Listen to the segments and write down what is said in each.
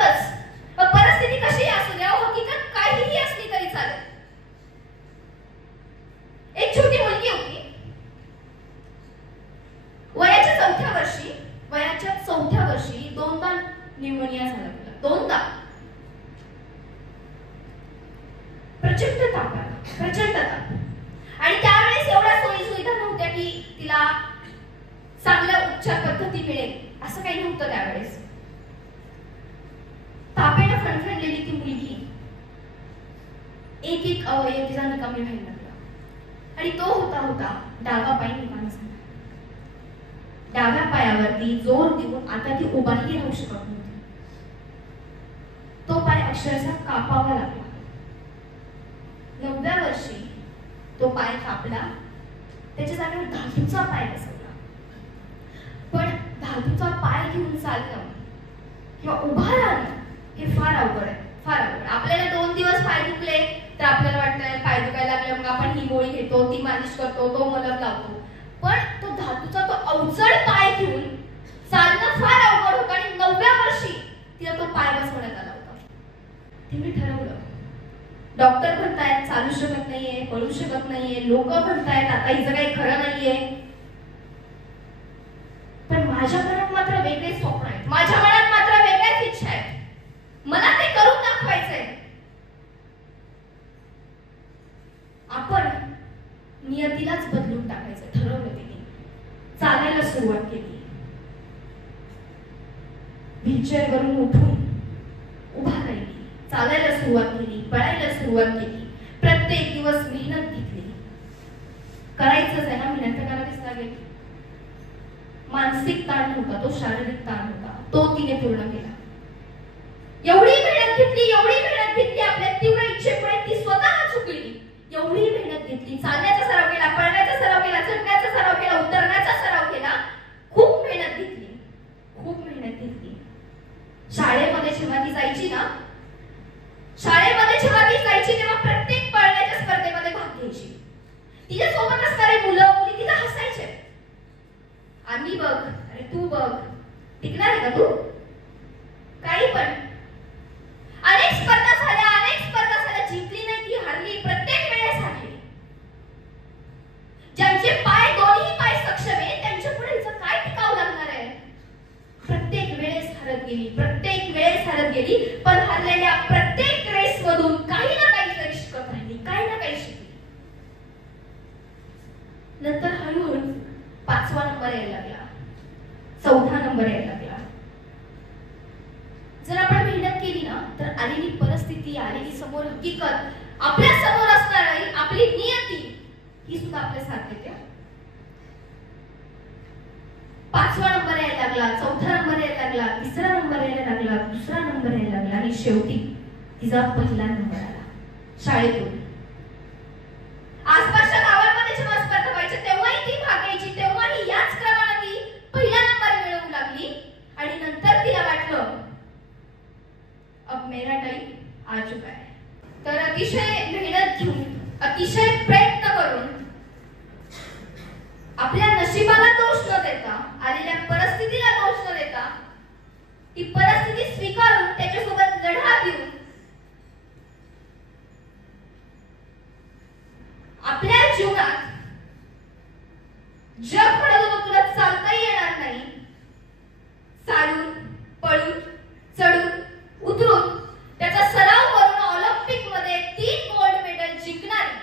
होतच. परिस्थिती कशी असू द्या, हकीकत काहीही असली तरी चालेल. एक छोटी मुलगी होती. वयाच्या चौथ्या वर्षी दोनदा न्यूमोनिया झाला तिला. दोनदा. प्रचंड ताप. आणि त्यावेळेस एवढ्या सोयी सुविधा नव्हत्या की तिला चांगल्या उपचार पद्धती मिळेल असं काही नव्हतं त्यावेळेस. तापेनं फणफणलेली ती मुलगी एक अवयव तिचा निकामी व्हायला लागला. आणि तो होता डावा पाय निकामी झाला. डाव्या पायावरती जोर देऊन आता ती उभाही राहू शकत नव्हती. तो पाय अक्षरशः कापावा लागला. 9व्या वर्षी तो पाय कापला. त्याच्या जागेवर धातूचा पाय बसवला. पण धातूचा पाय घेऊन चालणं किंवा उभा राहणं हे फार अवघड आहे. आपल्याला 2 दिवस पाय दुखले तर आपल्याला वाटतं पाय दुखायला लागले, मग आपण ही गोळी घेतो, ती मालिश करतो, तो मलम लावतो. पण तो धातूचा तो अवजड पाय घेऊन चालणं फार अवघड होतं. आणि 9व्या वर्षी तिला तो पाय बसवण्यात आला होता. तिने ठरवलं, डॉक्टर म्हणतायत चालू शकत नाहीये, पळू शकत नाहीये, लोक म्हणतायत आता हिचं काही खरं नाहीये, पण माझ्या मनात मात्र वेगळे स्वप्न आहेत, माझ्या मनात मात्र वेगळ्याच इच्छा आहेत, मला ते करून दाखवायचंय. आपण नियतीलाच बदलून टाकायचं ठरवलं. तिने चालायला सुरुवात केली. व्हीलचेअर वरून उठून उभा राहिली, चालायला सुरुवात केली, पळायला सुरुवात केली. प्रत्येक दिवस मेहनत घेतली. करायचंच आहे ना, मेहनत करावीच लागेल. मानसिक ताण होता, तो शारीरिक ताण होता, तो तिने पूर्ण केला. एवढी मेहनत घेतली, आपल्या तीव्र इच्छेमुळे ती स्वतः चुकली. एवढी मेहनत घेतली, चालण्याचा सराव केला, पळण्याचा सराव केला, चढण्याचा सराव केला, उतरण्याचा सराव केला. खूप मेहनत घेतली. शाळेमध्ये जेव्हा ती जायची तेव्हा प्रत्येक पळण्याच्या स्पर्धेमध्ये भाग घ्यायची. तिच्या सोबत असणारे मुलं मुली तिला हसायचे. आम्ही बघ, अरे तू बघ, टिकणार आहे का तू? काही पण. अनेक स्पर्धा झाल्या, जिंकली नाही ती, हरली, प्रत्येक वेळेस हरली. ज्यांचे पाय, दोन्ही पाय सक्षम आहे, त्यांच्या पुढे हिचं काय टिकावं लागणार आहे? प्रत्येक वेळेस हरत गेली, पण हरलेल्या प्रत्येक रेस मधून काही ना काही तरी शिकत राहिली, काही ना काही शिकली. नंतर हळूहळू 5वा नंबर यायला लागला, 4था नंबर यायला लागला. जर आपण मेहनत केली ना तर आलेली परिस्थिती, आलेली समोर हकीकत, आपल्या समोर असणारी आपली नियती ही सुद्धा आपल्या साथ देते. 5वा नंबर यायला लागला, 4था नंबर यायला लागला, 3रा नंबर यायला लागला, 2रा नंबर यायला लागला आणि शेवटी तिचा 1ला नंबर आला शाळेतून. आसपासच्या गावांमध्ये जेव्हा स्पर्धा व्हायच्या तेव्हाही ती भाग घ्यायची, तेव्हाही याच क्रमाने ती 1ला नंबर मिळवू लागली. आणि नंतर तिला वाटलं अब मेरा टाइम आ चुका है. तर अतिशय मेहनत घेऊन, अतिशय प्रयत्न करून, आपल्या नशिबाला दोष न देता, आलेल्या परिस्थितीला दोष न देता, ती परिस्थिती स्वीकारून त्याच्यासोबत लढा देऊन आपल्या जीवनात जग म्हणत होतं तुला चालता येणार नाही, चालून, पळून, चढून, उतरून त्याचा सराव करून ऑलिम्पिक मध्ये 3 गोल्ड मेडल जिंकणारी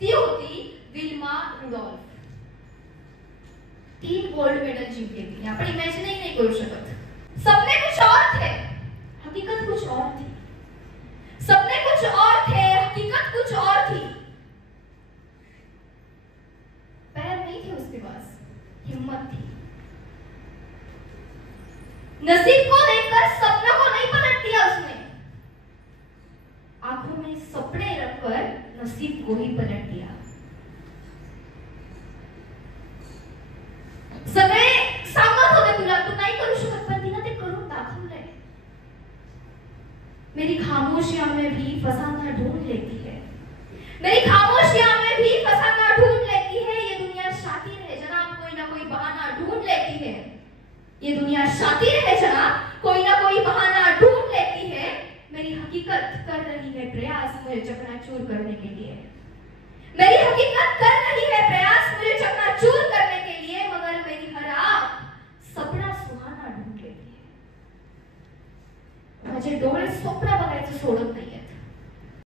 ती होती विल्मा रुडॉल्फ. 3 गोल्ड मेडल जिंकले तिने. आपण इमॅजिनही नाही करू शकत. सपने कुछ और थे, हकीकत कुछ और थी. सपने कुछ और थे, हकीकत कुछ और थी. पैर नहीं थे उसके पास, हिम्मत थी. नसीब को देखकर सपनों को नहीं पलट दिया उसने, आंखों में सपने रखकर नसीब को ही पलट दिया. सगळे सांगत होते तुला तू नाही करू शकत, पण तिने ते करून दाखवलंय. मेरी खामोशियां में भी फसाना ढूंढ लेती है, मेरी खामोशियां में भी फसाना ढूंढ लेती है. ये दुनिया शातिर है जनाब, कोई ना कोई बहाना ढूंढ लेती है. ये दुनिया शातिर है जनाब, कोई ना कोई बहाना ढूंढ लेती है. मुझे चकनाचूर करने के लिए, मेरी हकीकत कर रही है प्रयास मुझे चकनाचूर करने के लिए, मगर मेरी हर आंख सपना सुहाना ढूंढ लेती है. माझे डोळे स्वप्न बघायचं सोडत नाही.